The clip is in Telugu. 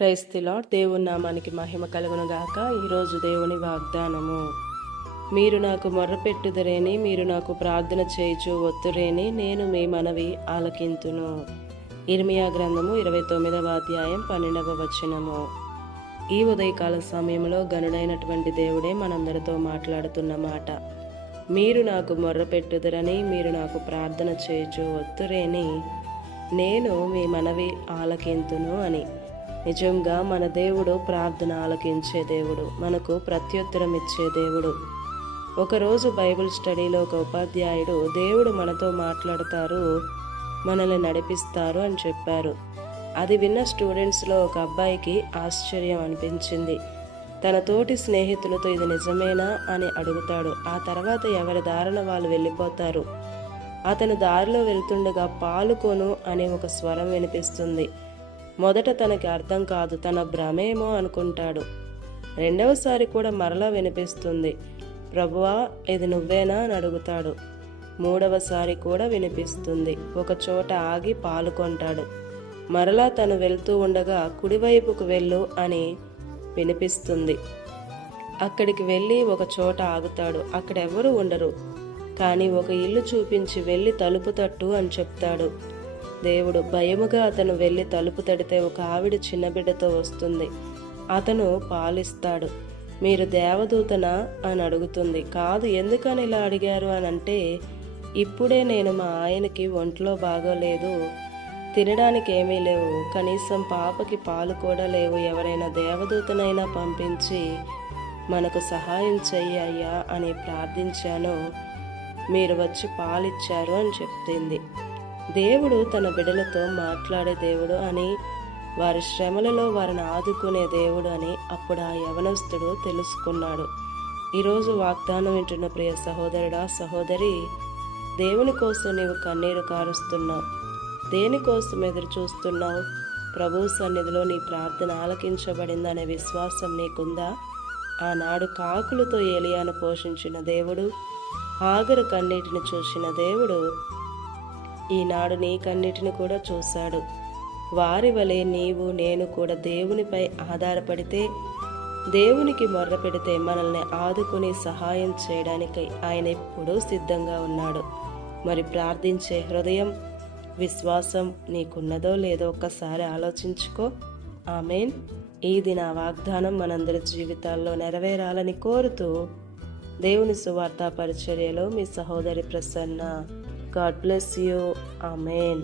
Praise the lord. దేవుని నామానికి మహిమ కలుగును గాక. ఈరోజు దేవుని వాగ్దానము. మీరు నాకు మొర్రపెట్టుదరేని, మీరు నాకు ప్రార్థన చేయుచు ఒత్తురేని, నేను మీ మనవి ఆలకింతును. ఇర్మియా గ్రంథము 29వ అధ్యాయం 12వ వచనము. ఈ ఉదయకాల సమయంలో గనుడైనటువంటి దేవుడే మనందరితో మాట్లాడుతున్న మాట. మీరు నాకు మొర్రపెట్టుదరని, మీరు నాకు ప్రార్థన చేయుచు ఒత్తురేని, నేను మీ మనవి ఆలకింతును అని. నిజంగా మన దేవుడు ప్రార్థన ఆలకించే దేవుడు, మనకు ప్రత్యుత్తరం ఇచ్చే దేవుడు. ఒకరోజు బైబిల్ స్టడీలో ఒక ఉపాధ్యాయుడు దేవుడు మనతో మాట్లాడతారు, మనల్ని నడిపిస్తారు అని చెప్పారు. అది విన్న స్టూడెంట్స్లో ఒక అబ్బాయికి ఆశ్చర్యం అనిపించింది. తన తోటి స్నేహితులతో ఇది నిజమేనా అని అడుగుతాడు. ఆ తర్వాత ఎవరి దారిన వాళ్ళు వెళ్ళిపోతారు. అతను దారిలో వెళ్తుండగా పాలుకొను అనే ఒక స్వరం వినిపిస్తుంది. మొదట తనకి అర్థం కాదు, తన భ్రమేమో అనుకుంటాడు. రెండవసారి కూడా మరలా వినిపిస్తుంది. ప్రభువా, ఇది నువ్వేనా అని అడుగుతాడు. మూడవసారి కూడా వినిపిస్తుంది. ఒక చోట ఆగి పాలుకొంటాడు. మరలా తను వెళ్తూ ఉండగా కుడివైపుకు వెళ్ళు అని వినిపిస్తుంది. అక్కడికి వెళ్ళి ఒక చోట ఆగుతాడు. అక్కడెవ్వరూ ఉండరు. కానీ ఒక ఇల్లు చూపించి వెళ్ళి తలుపు తట్టు అని చెప్తాడు. దేవుడు భయముగా అతను వెళ్ళి తలుపు తడితే ఒక ఆవిడ చిన్న బిడ్డతో వస్తుంది. అతను పాలిస్తాడు. మీరు దేవదూతనా అని అడుగుతుంది. కాదు, ఎందుకని ఇలా అడిగారు అని అంటే, ఇప్పుడే నేను మా ఆయనకి ఒంట్లో బాగోలేదు, తినడానికి ఏమీ లేవు, కనీసం పాపకి పాలు కూడా లేవు, ఎవరైనా దేవదూతనైనా పంపించి మనకు సహాయం చెయ్యయ్యా అని ప్రార్థించాను, మీరు వచ్చి పాలిచ్చారు అని చెప్తుంది. దేవుడు తన బిడ్డలతో మాట్లాడే దేవుడు అని, వారి శ్రమలలో వారిని ఆదుకునే దేవుడు అని అప్పుడు ఆ యవనస్తుడు తెలుసుకున్నాడు. ఈరోజు వాగ్దానం వింటున్న ప్రియ సహోదరుడా, సహోదరి, దేవుని కోసం నీవు కన్నీరు కారుస్తున్నావు. దేనికోసం ఎదురు చూస్తున్నావు? ప్రభు సన్నిధిలో నీ ప్రార్థన ఆలకించబడిందనే విశ్వాసం నీకుందా? ఆనాడు కాకులతో ఏలియాను పోషించిన దేవుడు, హాగరు కన్నీటిని చూసిన దేవుడు ఈనాడు నీ కన్నిటిని కూడా చూశాడు. వారి వలె నీవు నేను కూడా దేవునిపై ఆధారపడితే, దేవునికి మొర్ర పెడితే మనల్ని ఆదుకుని సహాయం చేయడానికి ఆయన ఎప్పుడూ సిద్ధంగా ఉన్నాడు. మరి ప్రార్థించే హృదయం, విశ్వాసం నీకున్నదో లేదో ఒక్కసారి ఆలోచించుకో. ఆమేన్. ఈ దిన వాగ్దానం మనందరి జీవితాల్లో నెరవేరాలని కోరుతూ దేవుని సువార్త పరిచర్యలో మీ సహోదరి Prasanna. God bless you. Amen.